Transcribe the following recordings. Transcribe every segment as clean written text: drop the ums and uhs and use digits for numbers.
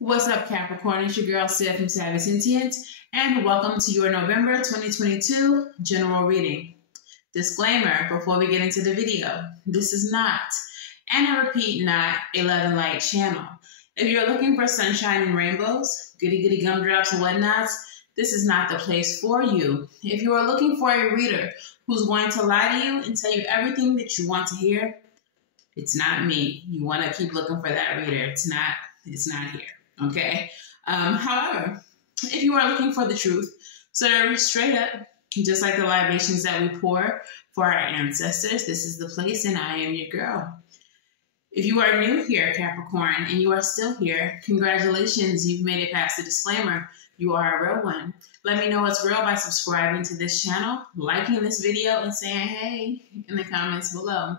What's up, Capricorn? It's your girl, Savy from Savy, Sentient, and welcome to your November 2022 general reading. Disclaimer before we get into the video, this is not, and I repeat, not a love and light channel. If you're looking for sunshine and rainbows, goody gumdrops and whatnots, this is not the place for you. If you are looking for a reader who's going to lie to you and tell you everything that you want to hear, it's not me. You want to keep looking for that reader. It's not here. Okay. However, if you are looking for the truth, so straight up, just like the libations that we pour for our ancestors, this is the place, and I am your girl. If you are new here, Capricorn, and you are still here, congratulations, you've made it past the disclaimer. You are a real one. Let me know it's real by subscribing to this channel, liking this video, and saying hey in the comments below.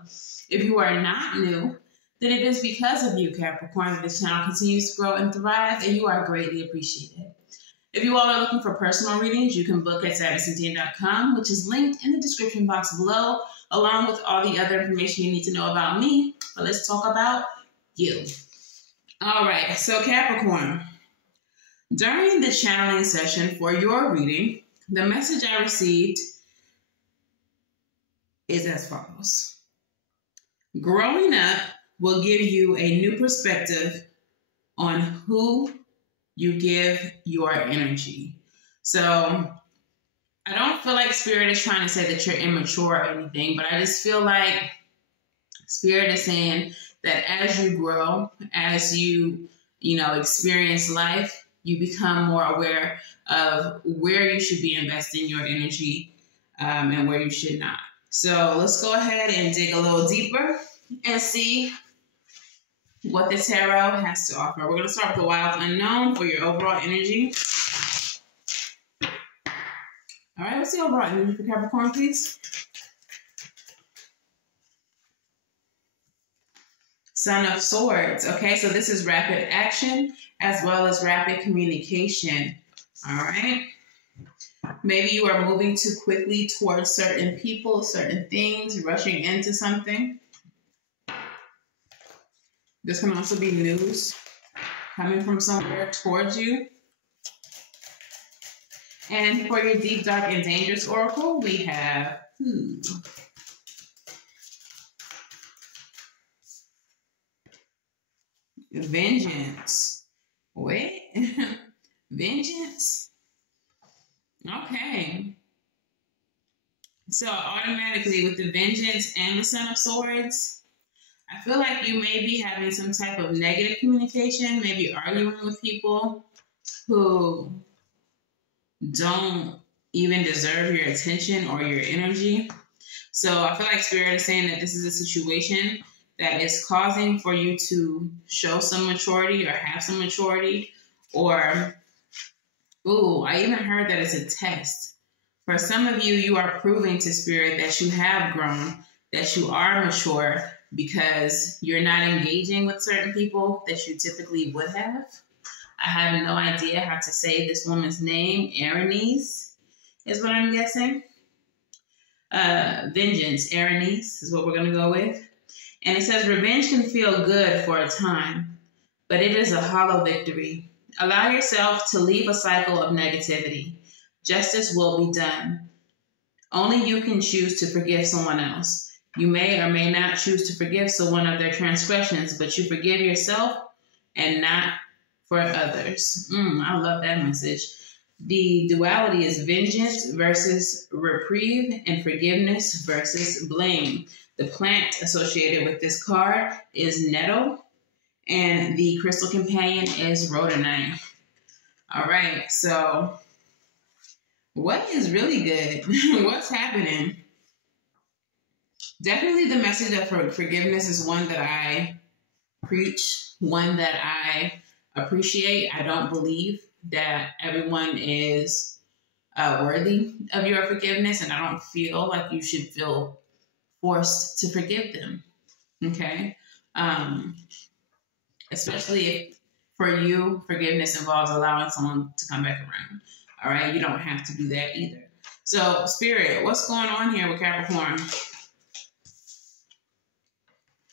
If you are not new, then it is because of you, Capricorn, that this channel continues to grow and thrive, and you are greatly appreciated. If you all are looking for personal readings, you can book at savyreadings.com, which is linked in the description box below, along with all the other information you need to know about me. But let's talk about you. All right, so Capricorn, during the channeling session for your reading, the message I received is as follows. Growing up will give you a new perspective on who you give your energy. So I don't feel like Spirit is trying to say that you're immature or anything, but I just feel like Spirit is saying that as you grow, as you experience life, you become more aware of where you should be investing your energy and where you should not. So let's go ahead and dig a little deeper and see what the tarot has to offer. We're going to start with the Wild Unknown for your overall energy. All right, what's the overall energy for Capricorn, please? Son of Swords. Okay, so this is rapid action as well as rapid communication. All right. Maybe you are moving too quickly towards certain people, certain things, rushing into something. This can also be news coming from somewhere towards you. And for your Deep, Dark, and Dangerous Oracle, we have Vengeance. Wait. Vengeance? Okay. So automatically with the Vengeance and the Son of Swords, I feel like you may be having some type of negative communication, maybe arguing with people who don't even deserve your attention or your energy. So I feel like Spirit is saying that this is a situation that is causing for you to show some maturity or have some maturity, or, I even heard that it's a test. For some of you, you are proving to Spirit that you have grown, that you are mature, because you're not engaging with certain people that you typically would have. I have no idea how to say this woman's name. Aranese is what I'm guessing. Vengeance, Aranese is what we're going to go with. And it says, revenge can feel good for a time, but it is a hollow victory. Allow yourself to leave a cycle of negativity. Justice will be done. Only you can choose to forgive someone else. You may or may not choose to forgive someone of their transgressions, but you forgive yourself and not for others. I love that message. The duality is vengeance versus reprieve and forgiveness versus blame. The plant associated with this card is nettle, and the crystal companion is rhodonite. All right, so what is really good? What's happening? Definitely the message of forgiveness is one that I preach, one that I appreciate. I don't believe that everyone is worthy of your forgiveness, and I don't feel like you should feel forced to forgive them, okay? Especially if for you, forgiveness involves allowing someone to come back around, all right? You don't have to do that either. So, Spirit, what's going on here with Capricorn?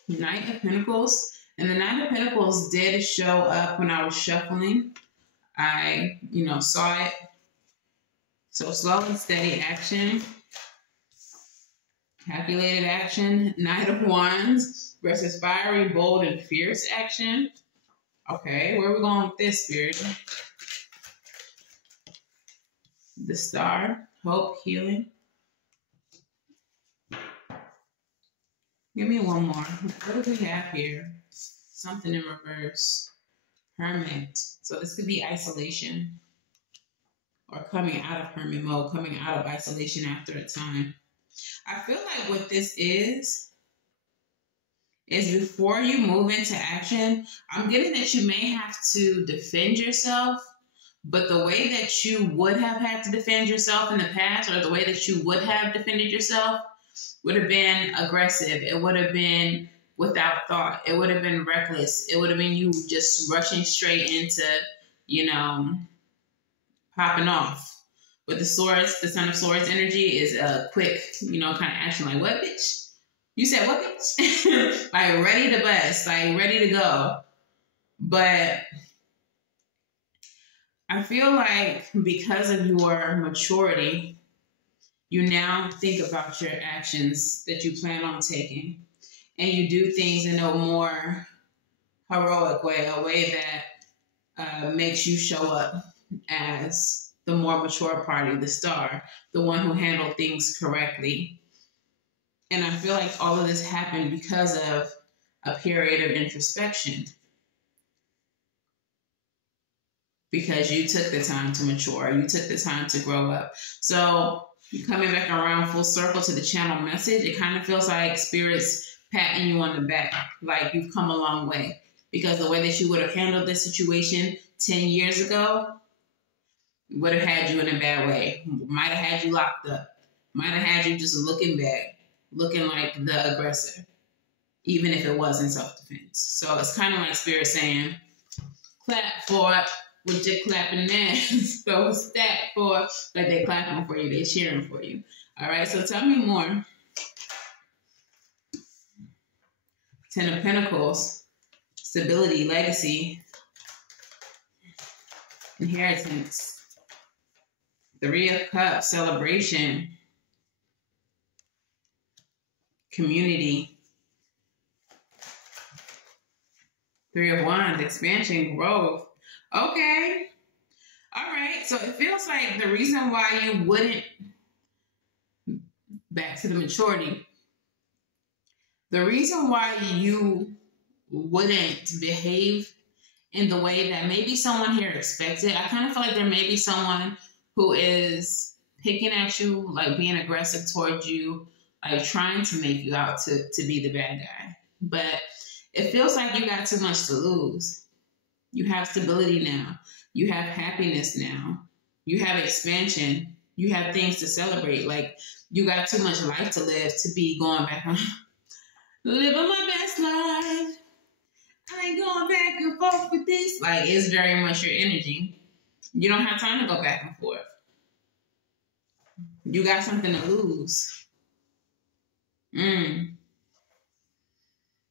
Knight of Pentacles And the Nine of Pentacles did show up when I was shuffling. I, saw it. So slow and steady action. Calculated action. Knight of Wands versus fiery, bold, and fierce action. Okay, where are we going with this, Spirit? The Star. Hope, healing. Give me one more. What do we have here? Something in reverse. Hermit. So this could be isolation. Or coming out of hermit mode. Coming out of isolation after a time. I feel like what this is before you move into action, I'm getting that you may have to defend yourself. But the way that you would have had to defend yourself in the past, or the way that you would have defended yourself, would have been aggressive. It would have been without thought. It would have been reckless. It would have been you just rushing straight into, popping off. With the swords, the Son of Swords energy is a quick, kind of action. Like, what, bitch? You said what, bitch? Like, ready to bust. Like, ready to go. But I feel like because of your maturity, you now think about your actions that you plan on taking. And you do things in a more heroic way, a way that makes you show up as the more mature party, the Star, the one who handled things correctly. And I feel like all of this happened because of a period of introspection. Because you took the time to mature. You took the time to grow up. So coming back around full circle to the channel message, it kind of feels like Spirit's patting you on the back. Like you've come a long way. Because the way that you would have handled this situation 10 years ago would have had you in a bad way. Might have had you locked up. Might have had you just looking bad. Looking like the aggressor. Even if it wasn't self-defense. So it's kind of like Spirit saying, clap for it. With your clapping hands. So stat for, like they're clapping for you, they're cheering for you. All right, so tell me more. Ten of Pentacles, stability, legacy, inheritance. Three of Cups, celebration, community. Three of Wands, expansion, growth. Okay. All right. So it feels like the reason why you wouldn't, back to the maturity, the reason why you wouldn't behave in the way that maybe someone here expected, I kind of feel like there may be someone who is picking at you, like being aggressive towards you, like trying to make you out to be the bad guy. But it feels like you got too much to lose. You have stability now. You have happiness now. You have expansion. You have things to celebrate. Like, you got too much life to live to be going back on. Living my best life. I ain't going back and forth with this. Like, it's very much your energy. You don't have time to go back and forth. You got something to lose.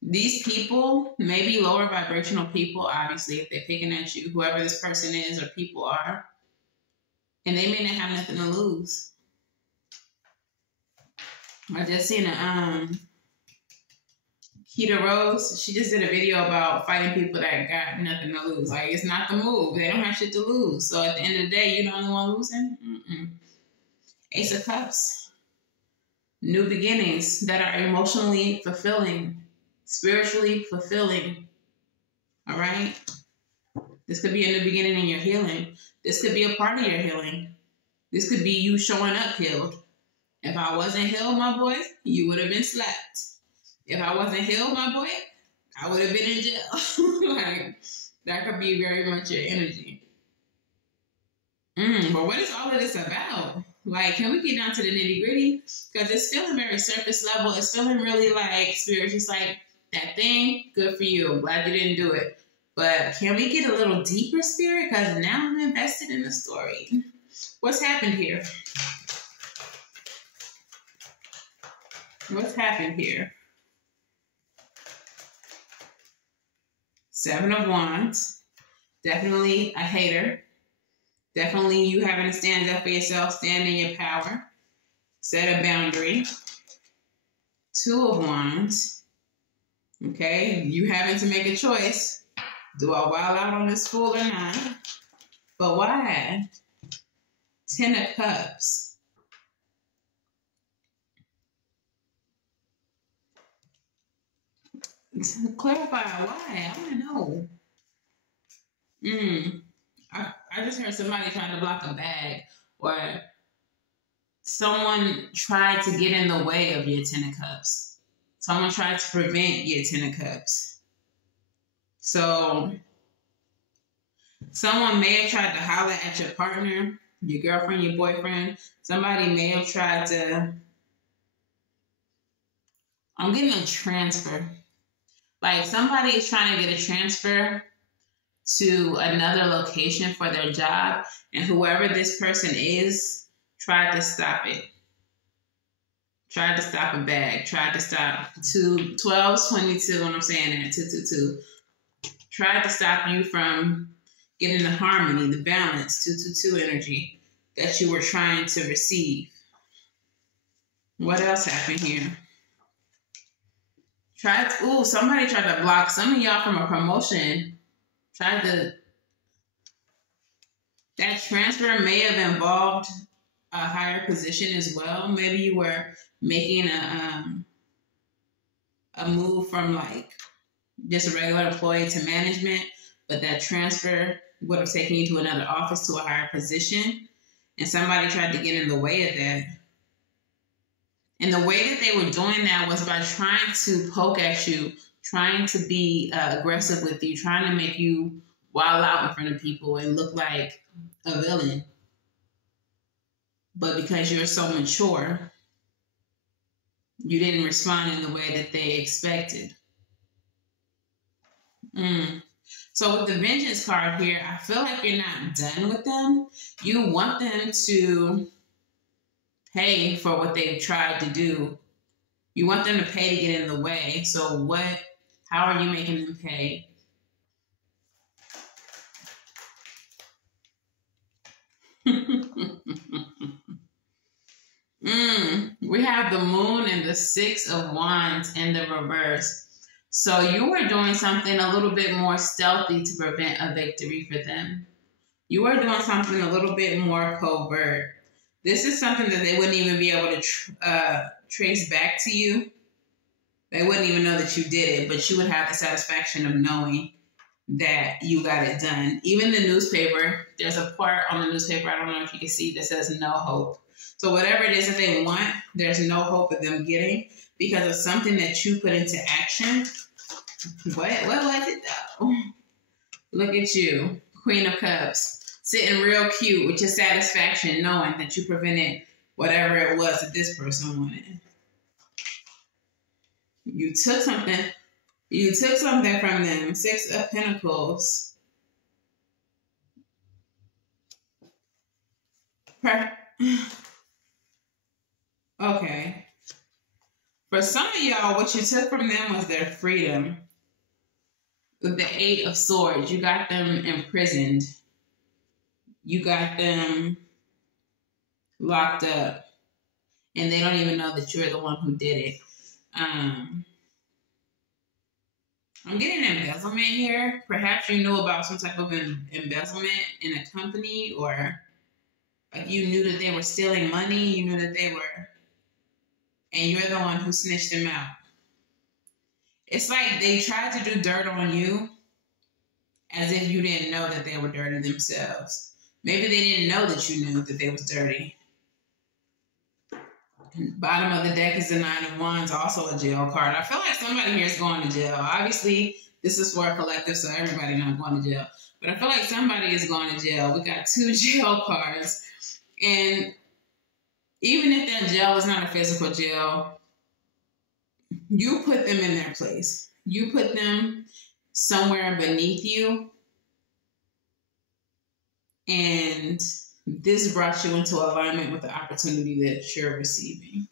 These people may be lower vibrational people, obviously, if they're picking at you, whoever this person is or people are. And they may not have nothing to lose. I just seen Keita Rose. She just did a video about fighting people that got nothing to lose. Like, it's not the move. They don't have shit to lose. So at the end of the day, you're the only one losing? Ace of Cups. New beginnings that are emotionally fulfilling. Spiritually fulfilling. All right? This could be a new beginning in your healing. This could be a part of your healing. This could be you showing up healed. If I wasn't healed, my boy, you would have been slapped. If I wasn't healed, my boy, I would have been in jail. Like, that could be very much your energy. But what is all of this about? Like, can we get down to the nitty gritty? Because it's feeling very surface level. It's feeling really like Spirit's just like, that thing, good for you. I'm glad you didn't do it. But can we get a little deeper, Spirit? Because now I'm invested in the story. What's happened here? What's happened here? Seven of Wands. Definitely a hater. Definitely you having to stand up for yourself, stand in your power. Set a boundary. Two of Wands. Okay, you having to make a choice. Do I wild out on this fool or not? But why? Ten of Cups. Clarify why. I want to know. I just heard somebody trying to block a bag, or someone tried to get in the way of your Ten of Cups. Someone tried to prevent your Ten of Cups. So someone may have tried to holler at your partner, your girlfriend, your boyfriend. Somebody may have tried to, I'm getting a transfer. Like somebody is trying to get a transfer to another location for their job, and whoever this person is tried to stop it. Tried to stop a bag. Tried to stop 1222, when I'm saying that, 222. Tried to stop you from getting the harmony, the balance, 222 energy that you were trying to receive. What else happened here? Somebody tried to block some of y'all from a promotion. That transfer may have involved a higher position as well. Maybe you were making a move from like just a regular employee to management, but that transfer would have taken you to another office, to a higher position, and somebody tried to get in the way of that. And the way that they were doing that was by trying to poke at you, trying to be aggressive with you, trying to make you wild out in front of people and look like a villain. But because you're so mature, you didn't respond in the way that they expected. So with the Vengeance card here, I feel like you're not done with them. You want them to pay for what they've tried to do. You want them to pay to get in the way. So how are you making them pay? We have the Moon and the Six of Wands in the reverse. So you were doing something a little bit more stealthy to prevent a victory for them. You were doing something a little bit more covert. This is something that they wouldn't even be able to trace back to you. They wouldn't even know that you did it, but you would have the satisfaction of knowing that you got it done. Even the newspaper, there's a part on the newspaper, I don't know if you can see, that says no hope. So whatever it is that they want, there's no hope of them getting because of something that you put into action. What was it though? Look at you, Queen of Cups, sitting real cute with your satisfaction, knowing that you prevented whatever it was that this person wanted. You took something from them. Six of Pentacles. Okay. For some of y'all, what you took from them was their freedom. With the Eight of Swords, you got them imprisoned. You got them locked up. And they don't even know that you're the one who did it. I'm getting embezzlement here. Perhaps you knew about some type of embezzlement in a company, or like you knew that they were stealing money. You knew that they were, and you're the one who snitched them out. It's like they tried to do dirt on you as if you didn't know that they were dirty themselves. Maybe they didn't know that you knew that they was dirty. Bottom of the deck is the Nine of Wands, also a jail card. I feel like somebody here is going to jail. Obviously, this is for a collective, so everybody not going to jail. But I feel like somebody is going to jail. We got two jail cards. And even if that jail is not a physical jail, you put them in their place. You put them somewhere beneath you. And this brought you into alignment with the opportunity that you're receiving.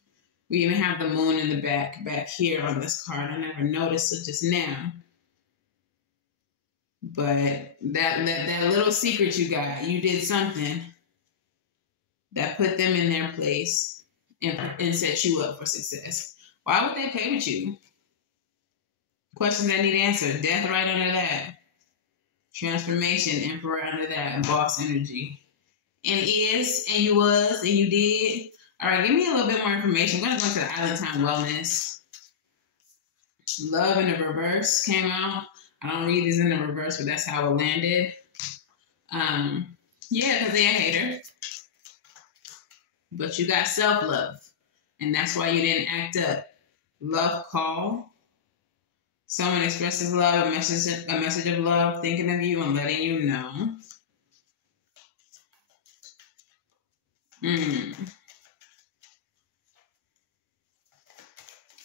We even have the Moon in the back here on this card. I never noticed it just now. But that little secret you got, you did something that put them in their place and set you up for success. Why would they play with you? Questions that need answered. Death right under that. Transformation, Emperor under that. And boss energy. And is, and you was, and you did. All right, give me a little bit more information. I'm going to go into the Island Time Wellness. Love in the reverse came out. I don't read these in the reverse, but that's how it landed. Yeah, because they're a hater. But you got self-love. And that's why you didn't act up. Love call. Someone expresses love, a message of love, thinking of you and letting you know.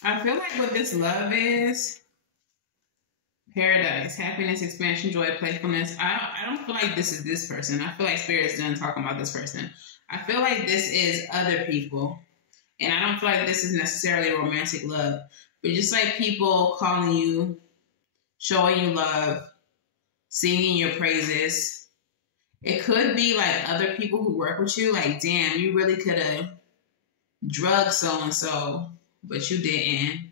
I feel like what this love is, paradise, happiness, expansion, joy, playfulness. I don't feel like this is this person. I feel like Spirit's done talking about this person. I feel like this is other people. And I don't feel like this is necessarily romantic love. But just like people calling you, showing you love, singing your praises. It could be like other people who work with you. Like, damn, you really could have drugged so-and-so, but you didn't.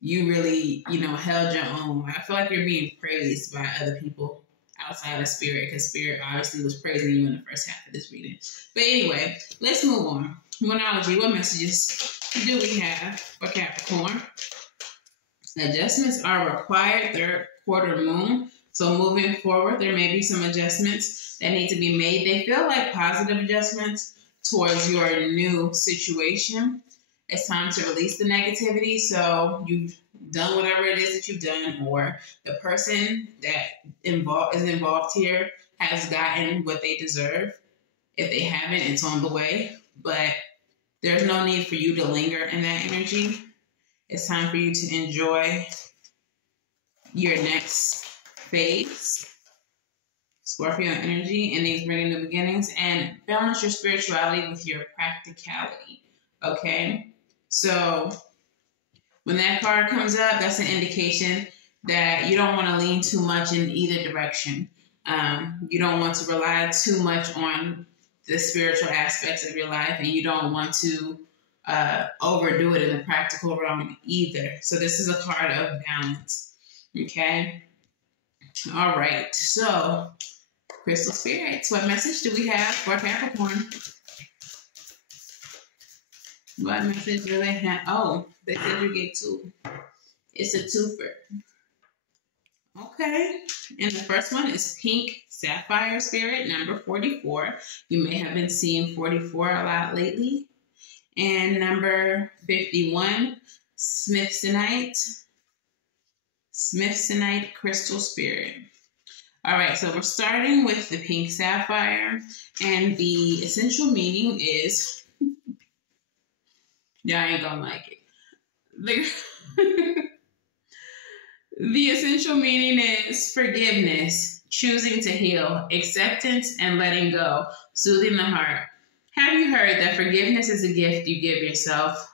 You really, held your own. I feel like you're being praised by other people outside of Spirit, because Spirit obviously was praising you in the first half of this reading. But anyway, let's move on. Moonology, what messages do we have for Capricorn? Adjustments are required, third quarter moon. So moving forward, there may be some adjustments that need to be made. They feel like positive adjustments towards your new situation. It's time to release the negativity. So you've done whatever it is that you've done, or the person that is involved here has gotten what they deserve. If they haven't, it's on the way. But there's no need for you to linger in that energy. It's time for you to enjoy your next phase. Scorpio energy, endings bringing new beginnings, and balance your spirituality with your practicality. Okay? So when that card comes up, that's an indication that you don't want to lean too much in either direction. You don't want to rely too much on the spiritual aspects of your life, and you don't want to overdo it in the practical realm either. So this is a card of balance. Okay? All right. So, Crystal Spirits, what message do we have for Capricorn? What message do they have? Oh, they said you get two. It's a twofer. Okay. And the first one is Pink Sapphire Spirit, number 44. You may have been seeing 44 a lot lately. And number 51, Smithsonite Crystal Spirit. All right, so we're starting with the Pink Sapphire. And the essential meaning is... y'all ain't gonna like it. The essential meaning is forgiveness, choosing to heal, acceptance, and letting go, soothing the heart. Have you heard that forgiveness is a gift you give yourself?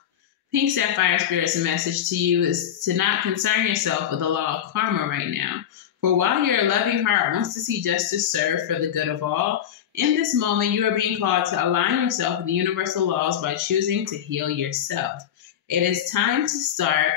Pink Sapphire Spirit's message to you is to not concern yourself with the law of karma right now. For while your loving heart wants to see justice served for the good of all, in this moment you are being called to align yourself with the universal laws by choosing to heal yourself. It is time to start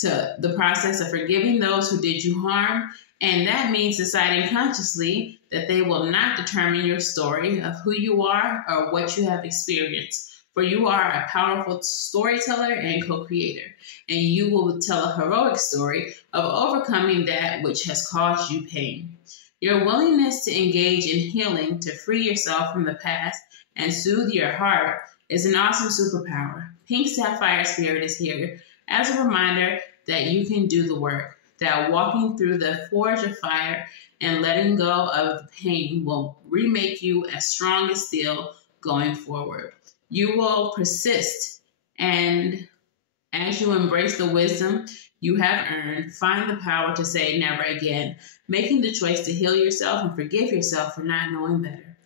the process of forgiving those who did you harm, and that means deciding consciously that they will not determine your story of who you are or what you have experienced. For you are a powerful storyteller and co-creator, and you will tell a heroic story of overcoming that which has caused you pain. Your willingness to engage in healing to free yourself from the past and soothe your heart is an awesome superpower. Pink Sapphire Spirit is here as a reminder that you can do the work, that walking through the forge of fire and letting go of the pain will remake you as strong as steel going forward. You will persist, and as you embrace the wisdom you have earned, find the power to say never again, making the choice to heal yourself and forgive yourself for not knowing better.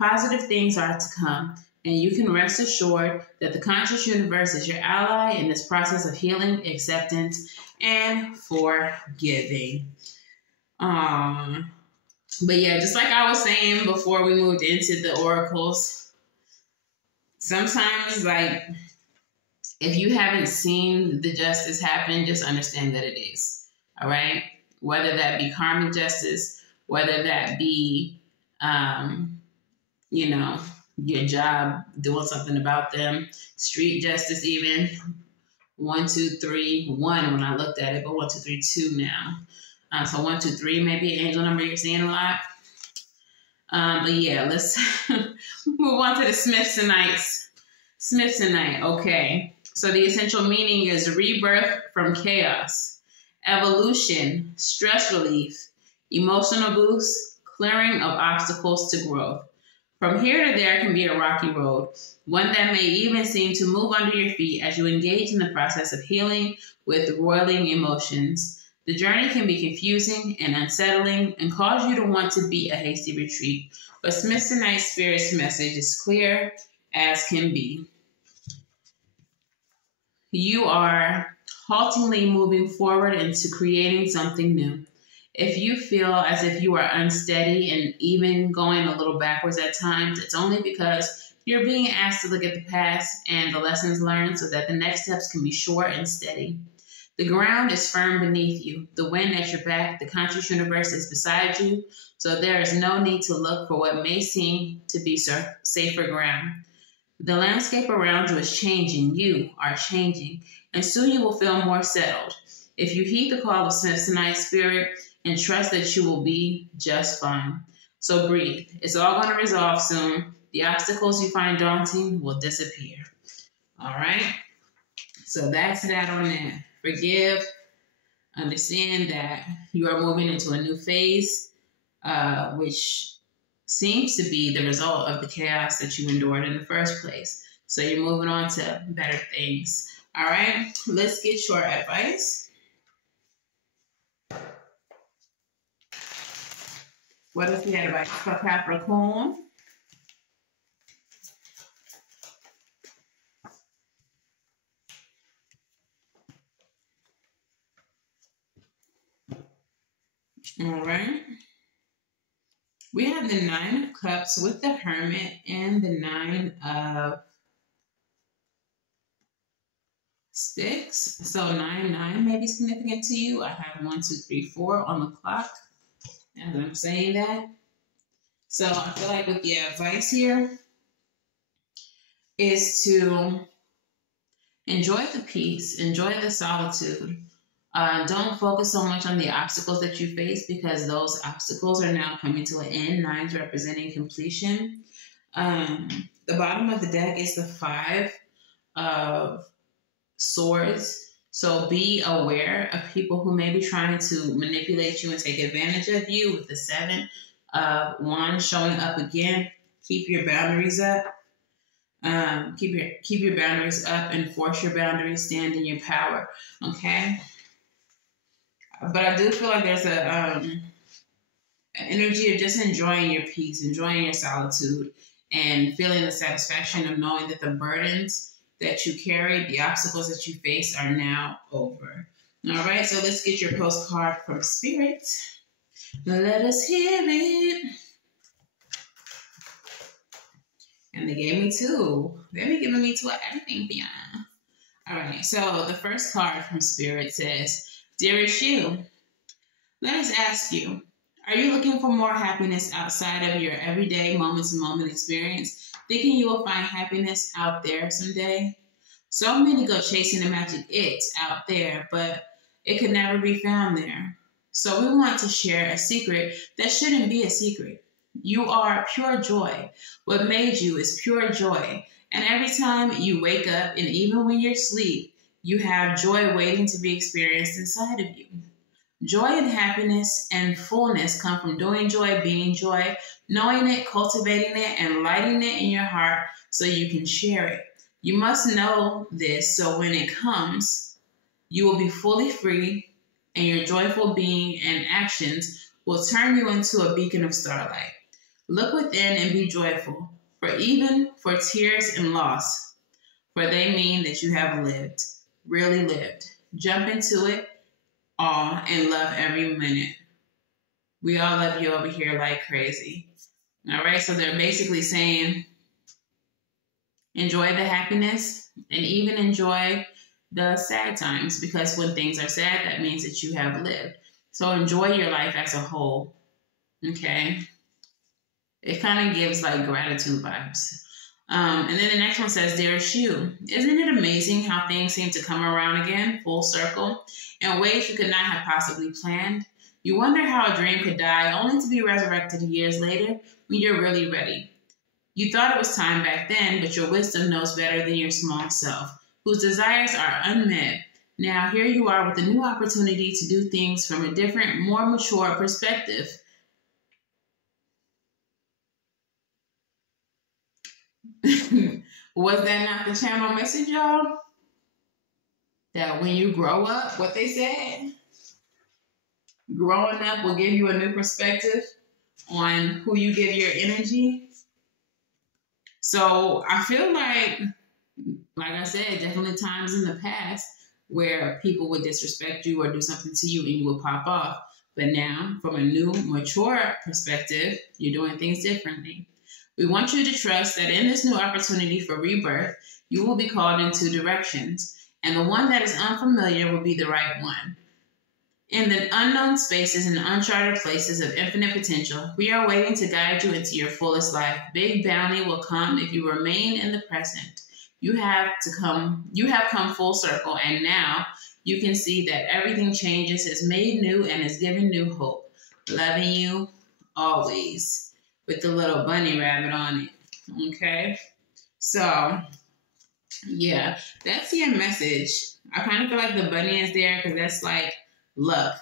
Positive things are to come, and you can rest assured that the conscious universe is your ally in this process of healing, acceptance, and forgiving. But yeah, just like I was saying before we moved into the oracles, sometimes like if you haven't seen the justice happen, just understand that it is. All right? Whether that be karmic justice, whether that be, you know, your job, doing something about them, street justice even. 1, 2, 3, 1 when I looked at it, but 1, 2, 3, 2 now. So 1, 2, 3 maybe angel number you're seeing a lot. But yeah, let's move on to the Smithsonites. Smithsonite, okay. So the essential meaning is rebirth from chaos, evolution, stress relief, emotional boost, clearing of obstacles to growth. From here to there can be a rocky road, one that may even seem to move under your feet as you engage in the process of healing with roiling emotions. The journey can be confusing and unsettling and cause you to want to beat a hasty retreat, but Smithsonite Spirit's message is clear as can be. You are haltingly moving forward into creating something new. If you feel as if you are unsteady and even going a little backwards at times, it's only because you're being asked to look at the past and the lessons learned so that the next steps can be short and steady. The ground is firm beneath you, the wind at your back, the conscious universe is beside you, so there is no need to look for what may seem to be safer ground. The landscape around you is changing, you are changing, and soon you will feel more settled. If you heed the call of Sentient Spirit, and trust that you will be just fine. So breathe. It's all going to resolve soon. The obstacles you find daunting will disappear. All right? So that's that on that. Forgive. Understand that you are moving into a new phase, which seems to be the result of the chaos that you endured in the first place. So you're moving on to better things. All right? Let's get your advice. What is the advice for Capricorn? All right. We have the 9 of Cups with the Hermit and the 9 of Sticks. So 9 may be significant to you. I have 1, 2, 3, 4 on the clock as I'm saying that. So I feel like with the advice here is to enjoy the peace, enjoy the solitude. Don't focus so much on the obstacles that you face because those obstacles are now coming to an end. 9s representing completion. The bottom of the deck is the 5 of Swords. So be aware of people who may be trying to manipulate you and take advantage of you. With the 7 of Wands showing up again, keep your boundaries up. Keep your boundaries up, enforce your boundaries, stand in your power. Okay. But I do feel like there's an energy of just enjoying your peace, enjoying your solitude, and feeling the satisfaction of knowing that the burdens that you carried, the obstacles that you face are now over. All right, so let's get your postcard from Spirit. Let us hear it. And they gave me 2. They be giving me 2 of everything, beyond. All right, so the first card from Spirit says, Dearest you, let us ask you, are you looking for more happiness outside of your everyday moment-to-moment experience, thinking you will find happiness out there someday? So many go chasing the magic it out there, but it could never be found there. So we want to share a secret that shouldn't be a secret. You are pure joy. What made you is pure joy. And every time you wake up, and even when you're asleep, you have joy waiting to be experienced inside of you. Joy and happiness and fullness come from doing joy, being joy, knowing it, cultivating it, and lighting it in your heart so you can share it. You must know this so when it comes, you will be fully free and your joyful being and actions will turn you into a beacon of starlight. Look within and be joyful, for even for tears and loss, for they mean that you have lived, really lived. Jump into it all and love every minute. We all love you over here like crazy. All right, so they're basically saying enjoy the happiness and even enjoy the sad times, because when things are sad, that means that you have lived. So enjoy your life as a whole. Okay. It kind of gives like gratitude vibes. And then the next one says, Dearest you, isn't it amazing how things seem to come around again, full circle, in ways you could not have possibly planned? You wonder how a dream could die only to be resurrected years later when you're really ready. You thought it was time back then, but your wisdom knows better than your small self, whose desires are unmet. Now here you are with a new opportunity to do things from a different, more mature perspective. Was that not the channel message, y'all? That when you grow up, what they said, growing up will give you a new perspective on who you give your energy. So I feel like I said, definitely times in the past where people would disrespect you or do something to you and you would pop off. But now, from a new, mature perspective, you're doing things differently. We want you to trust that in this new opportunity for rebirth, you will be called in two directions, and the one that is unfamiliar will be the right one. In the unknown spaces and uncharted places of infinite potential, we are waiting to guide you into your fullest life. Big bounty will come if you remain in the present. You have come full circle, and now you can see that everything changes, is made new, and is given new hope. Loving you always. With the little bunny rabbit on it. Okay? So, yeah, that's your message. I kind of feel like the bunny is there because that's like luck.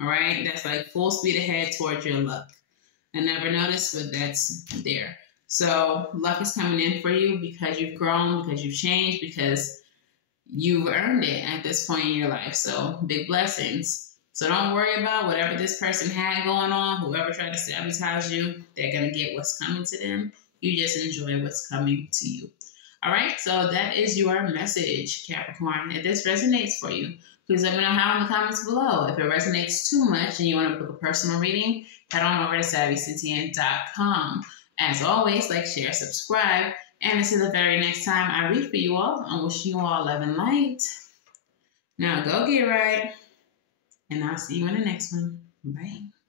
All right? That's like full speed ahead towards your luck. I never noticed, but that's there. So, luck is coming in for you because you've grown, because you've changed, because you've earned it at this point in your life. So, big blessings. So don't worry about whatever this person had going on. Whoever tried to sabotage you, they're going to get what's coming to them. You just enjoy what's coming to you. All right, so that is your message, Capricorn. If this resonates for you, please let me know how in the comments below. If it resonates too much and you want to book a personal reading, head on over to savyreadings.com. As always, like, share, subscribe. And until the very next time I read for you all, I'm wishing you all love and light. Now go get right. And I'll see you in the next one. Bye.